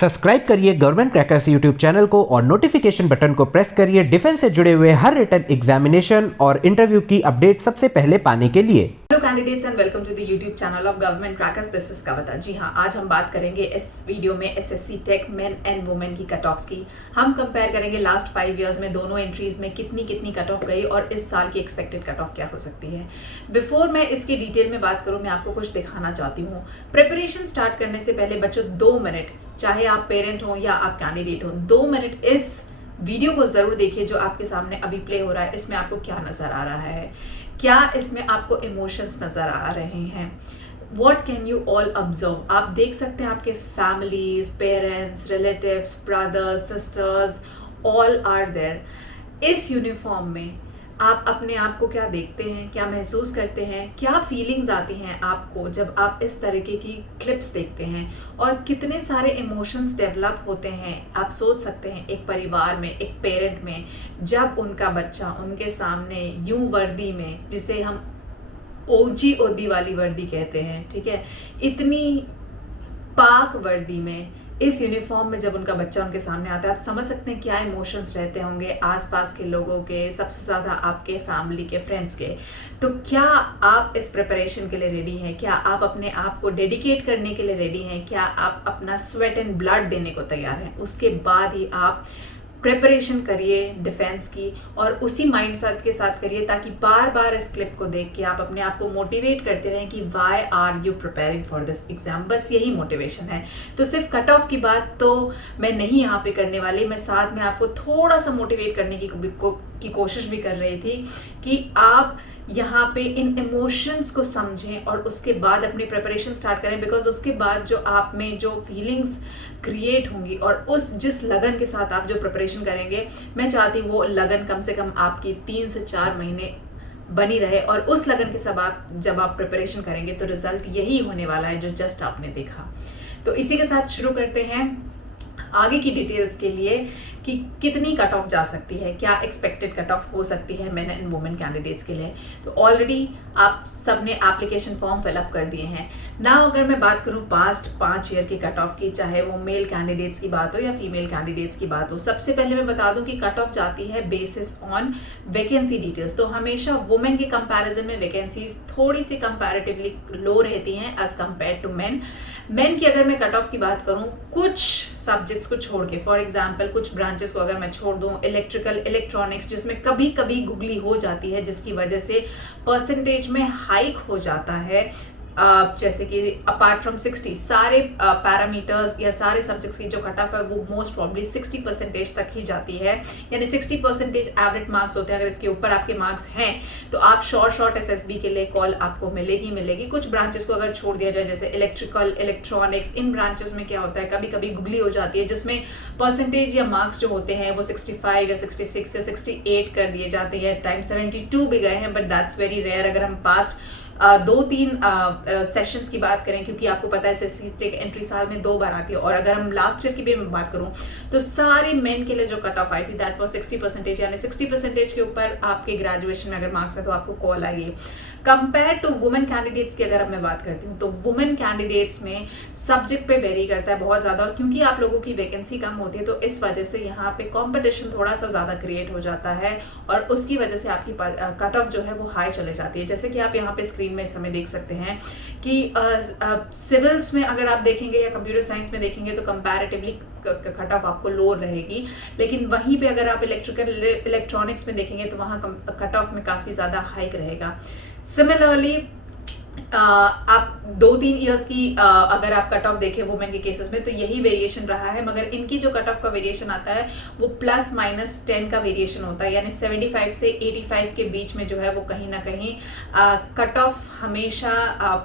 Subscribe करिए government crackers YouTube channel को और नोटिफिकेशन बटन को प्रेस करिए डिफेंस से जुड़े हुए हर रिटन एग्जामिनेशन और इंटरव्यू की अपडेट सबसे पहले पाने के लिए। Hello candidates and welcome to the YouTube channel of government crackers. This is Kavita. जी हाँ, आज हम बात करेंगे इस वीडियो में SSC tech men and women की कट ऑफ्स की। हम कंपेयर करेंगे लास्ट 5 इयर्स में दोनों एंट्रीज में कितनी कट ऑफ गई और इस साल की एक्सपेक्टेड कट ऑफ क्या हो सकती है। बिफोर मैं इसकी डिटेल में बात करूँ, मैं आपको कुछ दिखाना चाहती हूँ। प्रिपरेशन स्टार्ट करने से पहले बच्चों 2 मिनट, चाहे आप पेरेंट हो या आप कैंडिडेट हो, 2 मिनट इस वीडियो को जरूर देखिए जो आपके सामने अभी प्ले हो रहा है। इसमें आपको क्या नजर आ रहा है, क्या इसमें आपको इमोशंस नजर आ रहे हैं, what can you all observe. आप देख सकते हैं आपके families, parents, relatives, brothers, sisters, all are there. इस यूनिफॉर्म में आप अपने आप को क्या देखते हैं, क्या महसूस करते हैं, क्या फीलिंग्स आती हैं आपको जब आप इस तरीके की क्लिप्स देखते हैं, और कितने सारे इमोशंस डेवलप होते हैं। आप सोच सकते हैं एक परिवार में, एक पेरेंट में, जब उनका बच्चा उनके सामने यूं वर्दी में, जिसे हम ओजी ओदी वाली वर्दी कहते हैं, ठीक है, इतनी पाक वर्दी में, इस यूनिफॉर्म में जब उनका बच्चा उनके सामने आता है, आप समझ सकते हैं क्या इमोशंस रहते होंगे आसपास के लोगों के, सबसे ज़्यादा आपके फैमिली के, फ्रेंड्स के। तो क्या आप इस प्रिपरेशन के लिए रेडी हैं? क्या आप अपने आप को डेडिकेट करने के लिए रेडी हैं? क्या आप अपना स्वेट एंड ब्लड देने को तैयार हैं? उसके बाद ही आप प्रिपरेशन करिए डिफेंस की, और उसी माइंड सेट के साथ करिए ताकि बार बार इस क्लिप को देख के आप अपने आप को मोटिवेट करते रहें कि why are you preparing for this exam. बस यही मोटिवेशन है। तो सिर्फ कट ऑफ की बात तो मैं नहीं यहाँ पे करने वाली, मैं साथ में आपको थोड़ा सा मोटिवेट करने की कोशिश भी कर रही थी कि आप यहाँ पे इन इमोशंस को समझें और उसके बाद अपनी प्रिपरेशन स्टार्ट करें। बिकॉज उसके बाद जो आप में जो फीलिंग्स क्रिएट होंगी और उस जिस लगन के साथ आप जो प्रिपरेशन करेंगे, मैं चाहती हूँ वो लगन कम से कम आपकी 3 से 4 महीने बनी रहे, और उस लगन के साथ जब आप प्रिपरेशन करेंगे तो रिजल्ट यही होने वाला है जो जस्ट आपने देखा। तो इसी के साथ शुरू करते हैं आगे की डिटेल्स के लिए कि कितनी कट ऑफ जा सकती है, क्या एक्सपेक्टेड कट ऑफ हो सकती है मेन एंड वुमेन कैंडिडेट्स के लिए। तो ऑलरेडी आप सबने एप्लीकेशन फॉर्म फिलअप कर दिए हैं ना। अगर मैं बात करूं पास्ट 5 ईयर की कट ऑफ की, चाहे वो मेल कैंडिडेट्स की बात हो या फीमेल कैंडिडेट्स की बात हो, सबसे पहले मैं बता दूं कि कट ऑफ जाती है बेसिस ऑन वैकेंसी डिटेल्स। तो हमेशा वुमेन के कंपैरिजन में वैकेंसीज थोड़ी सी कंपैरेटिवली लो रहती हैं as compare to men. Men की अगर मैं कट ऑफ की बात करूं, कुछ सब्जेक्ट्स को छोड़ के, फॉर एग्जांपल कुछ ब्रांचेस को अगर मैं छोड़ दूं, इलेक्ट्रिकल, इलेक्ट्रॉनिक्स, जिसमें कभी कभी गुगली हो जाती है जिसकी वजह से परसेंटेज में हाइक हो जाता है, जैसे कि अपार्ट फ्रॉम 60 सारे पैरामीटर्स या सारे सब्जेक्ट्स की जो कट ऑफ है वो मोस्ट प्रॉब्ली 60% तक ही जाती है, यानी 60% एवरेज मार्क्स होते हैं। अगर इसके ऊपर आपके मार्क्स हैं तो आप शॉर्ट एसएसबी के लिए कॉल आपको मिलेगी। कुछ ब्रांचेस को अगर छोड़ दिया जाए, जैसे इलेक्ट्रिकल, इलेक्ट्रॉनिक्स, इन ब्रांचेस में क्या होता है, कभी कभी गुगली हो जाती है जिसमें परसेंटेज या मार्क्स जो होते हैं वो 65 या 66 या 68 कर दिए जाते हैं, टाइम 72 भी गए हैं, बट दैट्स वेरी रेयर। अगर हम पास्ट 2-3 सेशंस की बात करें, क्योंकि आपको पता है एसएससी टेक एंट्री साल में 2 बार आती है, और अगर हम लास्ट ईयर की भी मैं बात करूं तो सारे मेन के लिए जो कट ऑफ आई थी दैट वाज 60%, यानी 60% के ऊपर आपके ग्रेजुएशन में अगर मार्क्स है तो आपको कॉल आएगी। कंपेयर टू वुमेन कैंडिडेट्स की अगर मैं बात करती हूँ तो वुमेन कैंडिडेट्स में सब्जेक्ट पे वेरी करता है बहुत ज़्यादा, और क्योंकि आप लोगों की वैकेंसी कम होती है तो इस वजह से यहाँ पे कंपटीशन थोड़ा सा ज़्यादा क्रिएट हो जाता है, और उसकी वजह से आपकी कट ऑफ जो है वो हाई चले जाती है। जैसे कि आप यहाँ पे स्क्रीन में इस समय देख सकते हैं कि सिविल्स में अगर आप देखेंगे या कंप्यूटर साइंस में देखेंगे तो कंपैरेटिवली कट ऑफ आपको लो रहेगी, लेकिन वहीं पे अगर आप इलेक्ट्रिकल, इलेक्ट्रॉनिक्स में देखेंगे तो वहाँ कट ऑफ में काफ़ी ज़्यादा हाइक रहेगा। सिमिलरली आप 2-3 इयर्स की अगर आप कट ऑफ देखें वुमेन के केसेस में तो यही वेरिएशन रहा है, मगर इनकी जो कट ऑफ का वेरिएशन आता है वो +-10 का वेरिएशन होता है, यानी 75 से 85 के बीच में जो है वो कहीं ना कहीं कट ऑफ हमेशा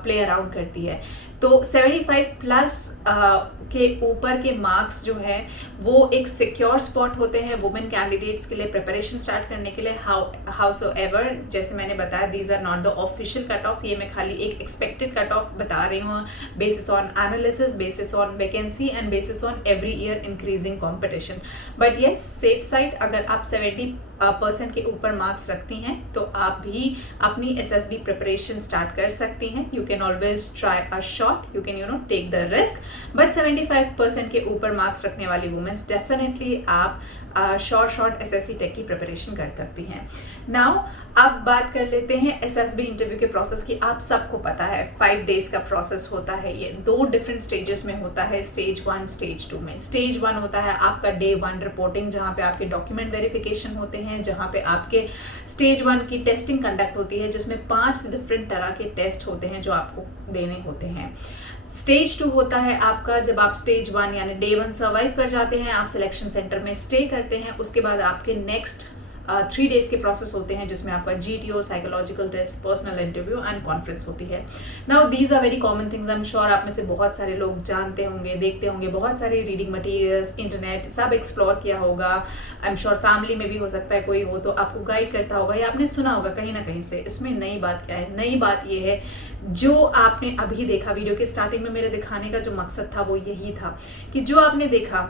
प्ले अराउंड करती है। तो 75 प्लस के ऊपर के मार्क्स जो है वो एक सिक्योर स्पॉट होते हैं वुमेन कैंडिडेट्स के लिए प्रिपरेशन स्टार्ट करने के लिए। हाउसएवर, जैसे मैंने बताया, these are not the official cut off, ये मैं खाली एक एक्सपेक्टेड कट ऑफ बता रही हूँ basis on analysis, basis on vacancy and bases on every year increasing competition. But yes, safe side, अगर आप 70 % के ऊपर मार्क्स रखती हैं तो आप भी अपनी SSB प्रिपरेशन स्टार्ट कर सकती हैं। You can always try a shot, you can take the risk, but 75% के ऊपर मार्क्स रखने वाली वुमेन्स डेफिनेटली आप शॉर्ट SSC टेक की प्रिपरेशन कर सकती हैं। नाउ अब बात कर लेते हैं SSB इंटरव्यू के प्रोसेस की। आप सबको पता है 5 डेज का प्रोसेस होता है। ये 2 डिफरेंट स्टेजेस में होता है, स्टेज 1 स्टेज 2 में। स्टेज 1 होता है आपका डे 1 रिपोर्टिंग, जहाँ पे आपके डॉक्यूमेंट वेरिफिकेशन होते हैं, जहाँ पे आपके स्टेज 1 की टेस्टिंग कंडक्ट होती है, जिसमें 5 डिफरेंट तरह के टेस्ट होते हैं जो आपको देने होते हैं। स्टेज 2 होता है आपका जब आप स्टेज 1 यानी डे 1 सर्वाइव कर जाते हैं, आप सिलेक्शन सेंटर में स्टे करते हैं, उसके बाद आपके नेक्स्ट 3 डेज के प्रोसेस होते हैं जिसमें आपका GTO, psychological test, personal interview and conference होती है। Now these are very common things, I am sure आप में से बहुत सारे लोग जानते होंगे, देखते होंगे, बहुत सारे रीडिंग मटेरियल्स, इंटरनेट सब एक्सप्लोर किया होगा। आई एम श्योर फैमिली में भी हो सकता है कोई हो तो आपको गाइड करता होगा या आपने सुना होगा कहीं ना कहीं से। इसमें नई बात क्या है? नई बात ये है जो आपने अभी देखा, वीडियो के स्टार्टिंग में मेरे दिखाने का जो मकसद था वो यही था कि जो आपने देखा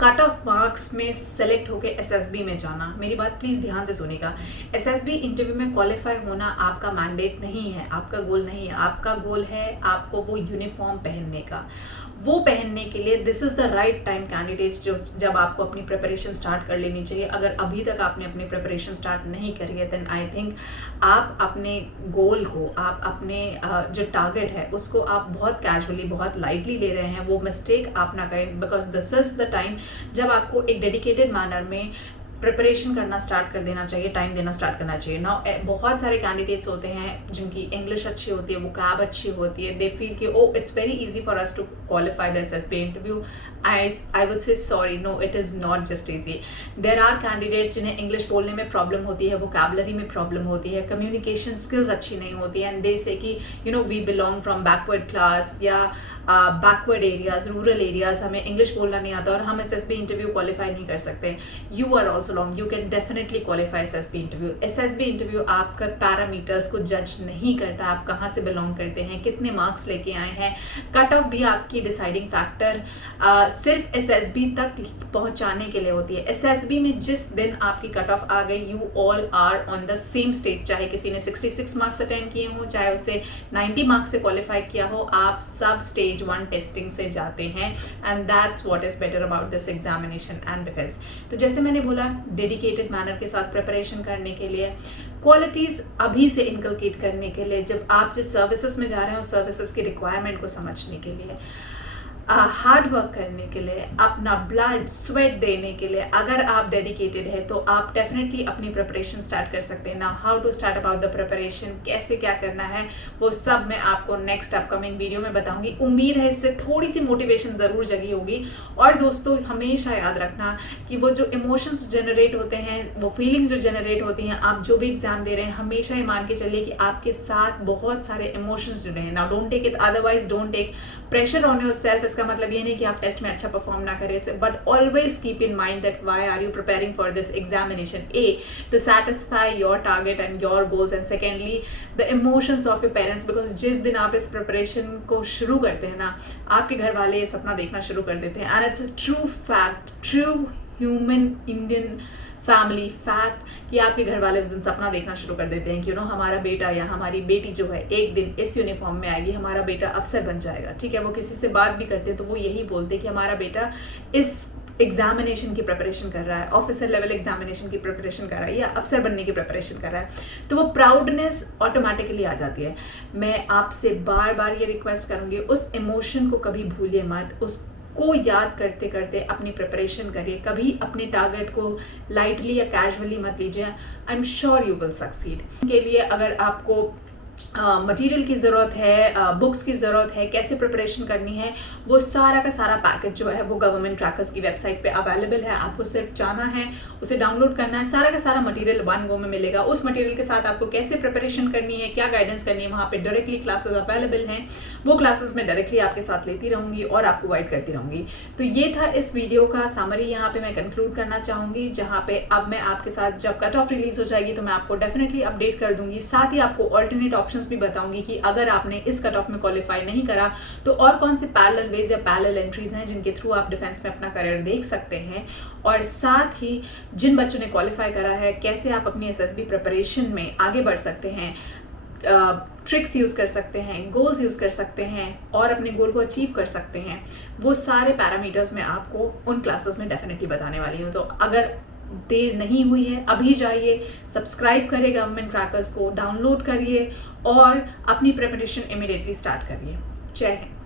कट ऑफ मार्क्स में सेलेक्ट होके SSB में जाना। मेरी बात प्लीज़ ध्यान से सुनिएगा। SSB इंटरव्यू में क्वालिफाई होना आपका मैंडेट नहीं है, आपका गोल नहीं है। आपका गोल है आपको वो यूनिफॉर्म पहनने का। वो पहनने के लिए this is the right time candidates जब आपको अपनी प्रिपरेशन स्टार्ट कर लेनी चाहिए। अगर अभी तक आपने अपनी प्रिपरेशन स्टार्ट नहीं करी है देन आई थिंक आप अपने गोल को, आप अपने जो टारगेट है उसको आप बहुत कैजुअली, बहुत लाइटली ले रहे हैं। वो मिस्टेक आप ना करें, because this is the time जब आपको एक डेडिकेटेड मैनर में प्रिपरेशन करना स्टार्ट कर देना चाहिए, टाइम देना स्टार्ट करना चाहिए। नाउ बहुत सारे कैंडिडेट्स होते हैं जिनकी इंग्लिश अच्छी होती है, वो कैब अच्छी होती है, दे फील कि oh it's very easy for us to qualify the SSB interview. I would say sorry, no, it is not just easy. There are candidates जिन्हें इंग्लिश बोलने में प्रॉब्लम होती है, वोकैबुलरी में प्रॉब्लम होती है, कम्युनिकेशन स्किल्स अच्छी नहीं होती है, एंड दे से कि we belong from backward class या बैकवर्ड एरियाज, रूरल एरियाज, हमें इंग्लिश बोलना नहीं आता और हम SSB इंटरव्यू क्वालिफाई नहीं कर सकते। You are also long, you can definitely qualify SSB interview. SSB interview आपका पैरामीटर्स को जज नहीं करता, आप कहाँ से बिलोंग करते हैं, कितने मार्क्स लेके आए हैं। कट ऑफ भी आपकी डिसाइडिंग फैक्टर सिर्फ SSB तक पहुंचाने के लिए होती है। SSB में जिस दिन आपकी कट ऑफ आ गई, you all are on the same stage. चाहे किसी ने 66 मार्क्स अटेंड किए हों, चाहे उसे 90 मार्क्स से क्वालिफाई किया हो, आप सब स्टेज 1 टेस्टिंग से जाते हैं, and that's what is better about this examination and defence. तो जैसे मैंने बोला, डेडिकेटेड मैनर के साथ प्रिपरेशन करने के लिए, क्वालिटीज अभी से इनकलकेट करने के लिए, जब आप जिस सर्विसेज में जा रहे हो सर्विसेज की रिक्वायरमेंट को समझने के लिए, हार्ड वर्क करने के लिए, अपना ब्लड स्वेट देने के लिए, अगर आप डेडिकेटेड है तो आप डेफिनेटली अपनी प्रिपरेशन स्टार्ट कर सकते हैं। Now how to start about the preparation, कैसे क्या करना है, वो सब मैं आपको नेक्स्ट अपकमिंग वीडियो में बताऊंगी। उम्मीद है इससे थोड़ी सी मोटिवेशन ज़रूर जगी होगी। और दोस्तों हमेशा याद रखना कि वो जो इमोशंस जनरेट होते हैं, वो फीलिंग्स जो जनरेट होती हैं, आप जो भी एग्जाम दे रहे हैं, हमेशा ये मान के चलिए कि आपके साथ बहुत सारे इमोशंस जुड़े हैं। Now don't take it otherwise, don't take pressure on your self. इसका मतलब ये नहीं कि आप टेस्ट में अच्छा परफॉर्म ना करें, but always keep in mind that why are you preparing for this examination. A, to satisfy your target and your goals, and secondly the emotions of your parents, because जिस दिन आप इस preparation को शुरू करते हैं ना, आपके घर वाले ये सपना देखना शुरू कर देते हैं। And it's a true fact, true human Indian family fact कि आपके घर वाले उस दिन सपना देखना शुरू कर देते हैं कि हमारा बेटा या हमारी बेटी जो है एक दिन इस यूनिफॉर्म में आएगी, हमारा बेटा अफसर बन जाएगा। ठीक है, वो किसी से बात भी करते हैं तो वो यही बोलते हैं कि हमारा बेटा इस एग्जामिनेशन की प्रिपरेशन कर रहा है, ऑफिसर लेवल एग्जामिनेशन की प्रिपरेशन कर रहा है या अफसर बनने की प्रिपरेशन कर रहा है, तो वो प्राउडनेस ऑटोमेटिकली आ जाती है। मैं आपसे बार बार ये रिक्वेस्ट करूँगी, उस इमोशन को कभी भूलिए मत, उसको याद करते करते अपनी प्रिपरेशन करिए। कभी अपने टारगेट को लाइटली या कैजुअली मत लीजिए। आई am sure you will succeed. के लिए अगर आपको मटेरियल की ज़रूरत है, बुक्स की ज़रूरत है, कैसे प्रिपरेशन करनी है, वो सारा का सारा पैकेज जो है वो गवर्नमेंट क्रैकर्स की वेबसाइट पे अवेलेबल है। आपको सिर्फ जाना है, उसे डाउनलोड करना है, सारा का सारा मटेरियल 1 गो में मिलेगा। उस मटेरियल के साथ आपको कैसे प्रिपरेशन करनी है, क्या गाइडेंस करनी है, वहाँ पे डायरेक्टली क्लासेस अवेलेबल हैं। वो क्लासेस मैं डायरेक्टली आपके साथ लेती रहूँगी और आपको गाइड करती रहूँगी। तो ये था इस वीडियो का समरी, यहाँ पे मैं कंक्लूड करना चाहूँगी, जहाँ पे अब मैं आपके साथ जब कट ऑफ रिलीज हो जाएगी तो मैं आपको डेफिनेटली अपडेट कर दूँगी। साथ ही आपको ऑल्टरनेट ऑप्शंस भी बताऊंगी कि अगर आपने इस कट ऑफ में क्वालिफाई नहीं करा तो और कौन से पैरेलल वेज या पैरेलल एंट्रीज हैं जिनके थ्रू आप डिफेंस में अपना करियर देख सकते हैं, और साथ ही जिन बच्चों ने क्वालिफाई करा है कैसे आप अपनी एसएसबी प्रिपरेशन में आगे बढ़ सकते हैं, ट्रिक्स यूज़ कर सकते हैं, गोल्स यूज़ कर सकते हैं और अपने गोल को अचीव कर सकते हैं। वो सारे पैरामीटर्स मैं आपको उन क्लासेस में डेफिनेटली बताने वाली हूँ। तो अगर देर नहीं हुई है, अभी जाइए, सब्सक्राइब करिए गवर्नमेंट क्रैकर्स को, डाउनलोड करिए और अपनी प्रिपरेशन इमीडिएटली स्टार्ट करिए। जय हिंद।